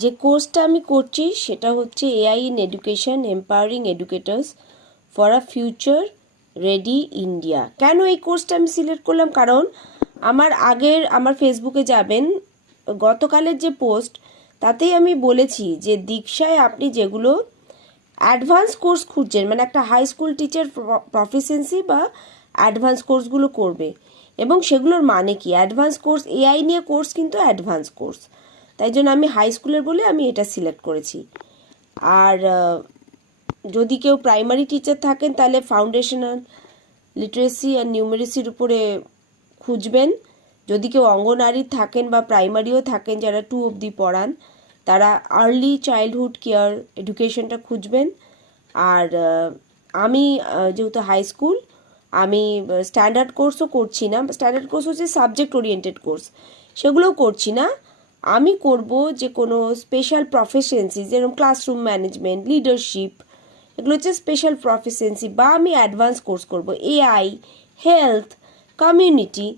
যে কোর্সটা আমি করছি সেটা হচ্ছে AI in education empowering educators for a future ready India. কেন এই কোর্সটা আমি সিলেক্ট করলাম? কারণ আমার ফেসবুকে যাবেন, গতকালের যে পোস্ট তাতেই আমি বলেছি যে দীক্ষায় আপনি যেগুলো অ্যাডভান্স কোর্স খুঁজছেন, মানে একটা হাই স্কুল টিচার প্রফিসিয়েন্সি বা অ্যাডভান্স কোর্সগুলো করবে, এবং সেগুলোর মানে কি অ্যাডভান্স কোর্স, এআই নিয়ে কোর্স কিন্তু অ্যাডভান্স কোর্স, তাই জন্য আমি হাই স্কুলের বলে আমি এটা সিলেক্ট করেছি। আর যদি কেউ প্রাইমারি টিচার থাকেন তাহলে ফাউন্ডেশনাল লিটারেসি আর নিউমেরেসির উপরে খুঁজবেন। যদি কেউ অঙ্গনারী থাকেন বা প্রাইমারিও থাকেন যারা 2 অবধি পড়ান, তারা আর্লি চাইল্ডহুড কেয়ার এডুকেশনটা খুঁজবেন। আর আমি যেহেতু হাই স্কুল, আমি স্ট্যান্ডার্ড কোর্সও করছি না। স্ট্যান্ডার্ড কোর্স হচ্ছে সাবজেক্ট ওরিয়েন্টেড কোর্স, সেগুলোও করছি না। আমি করব যে কোনো স্পেশাল প্রফেশনসি, যেরকম ক্লাসরুম ম্যানেজমেন্ট, লিডারশিপ, এগুলো হচ্ছে স্পেশাল প্রফেশনসি, বা আমি অ্যাডভান্স কোর্স করব এআই, হেলথ, কমিউনিটি,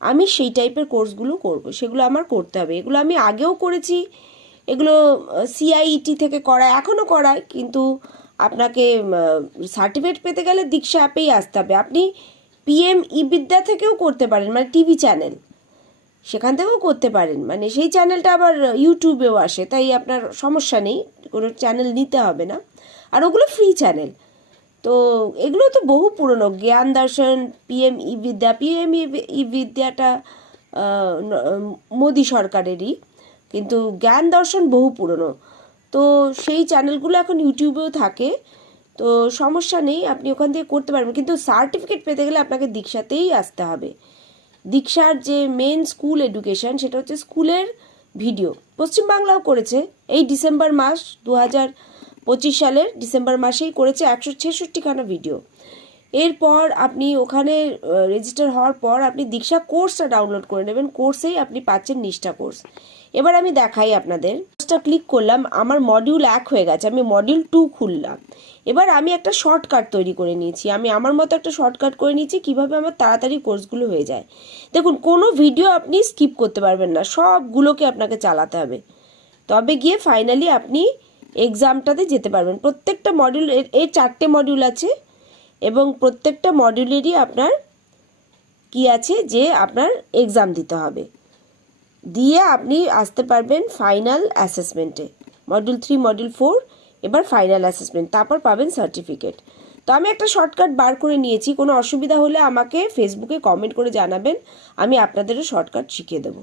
আমি সেই টাইপের কোর্সগুলো করব। সেগুলো আমার করতে হবে। এগুলো আমি আগেও করেছি, এগুলো সিআইইটি থেকে করায়, এখনও করায়, কিন্তু আপনাকে সার্টিফিকেট পেতে গেলে দীক্ষা অ্যাপেই আসতে হবে। আপনি পিএম ই বিদ্যা থেকেও করতে পারেন, মানে টিভি চ্যানেল, সেখান থেকেও করতে পারেন, মানে সেই চ্যানেলটা আবার ইউটিউবেও আসে, তাই আপনার সমস্যা নেই, কোনো চ্যানেল নিতে হবে না। আর ওগুলো ফ্রি চ্যানেল। তো এগুলো তো বহু পুরনো, জ্ঞান দর্শন, পিএম ই বিদ্যাটা মোদি সরকারেরই, কিন্তু জ্ঞান দর্শন বহু পুরনো। তো সেই চ্যানেলগুলো এখন ইউটিউবেও থাকে, তো সমস্যা নেই, আপনি ওখান থেকে করতে পারবেন। কিন্তু সার্টিফিকেট পেতে গেলে আপনাকে দীক্ষাতেই আসতে হবে। দীক্ষার যে মেন স্কুল এডুকেশন, সেটা হচ্ছে স্কুলের ভিডিও। পশ্চিমবাংলাও করেছে, এই ডিসেম্বর মাস 2025 সালের ডিসেম্বর মাসেই করেছে 166খানা ভিডিও। এরপর আপনি ওখানে রেজিস্টার হওয়ার পর আপনি দীক্ষা কোর্সটা ডাউনলোড করে নেবেন। কোর্সেই আপনি পাচ্ছেন নিষ্ঠা কোর্স। এবার আমি দেখাই আপনাদের। কোর্সটা ক্লিক করলাম, আমার মডিউল 1 হয়ে গেছে, আমি মডিউল 2 খুললাম। এবার আমি একটা শর্টকাট তৈরি করে নিয়েছি, আমি আমার মতো একটা শর্টকাট করে নিয়েছি কীভাবে আমার তাড়াতাড়ি কোর্সগুলো হয়ে যায়। দেখুন, কোনো ভিডিও আপনি স্কিপ করতে পারবেন না, সবগুলোকে আপনাকে চালাতে হবে, তবে গিয়ে ফাইনালি আপনি এক্সামটাতে যেতে পারবেন। প্রত্যেকটা মডিউল, এর 4টে মডিউল আছে, এবং প্রত্যেকটা মডিউলেরই আপনার কি আছে যে আপনার এক্সাম দিতে হবে, দিয়ে আপনি আসতে পারবেন ফাইনাল অ্যাসেসমেন্টে। মডিউল 3, মডিউল 4, এবার ফাইনাল অ্যাসেসমেন্ট, তারপর পাবেন সার্টিফিকেট। তো আমি একটা শর্টকাট বার করে নিয়েছি, কোনো অসুবিধা হলে আমাকে ফেসবুকে কমেন্ট করে জানাবেন, আমি আপনাদেরও শর্টকাট শিখিয়ে দেবো।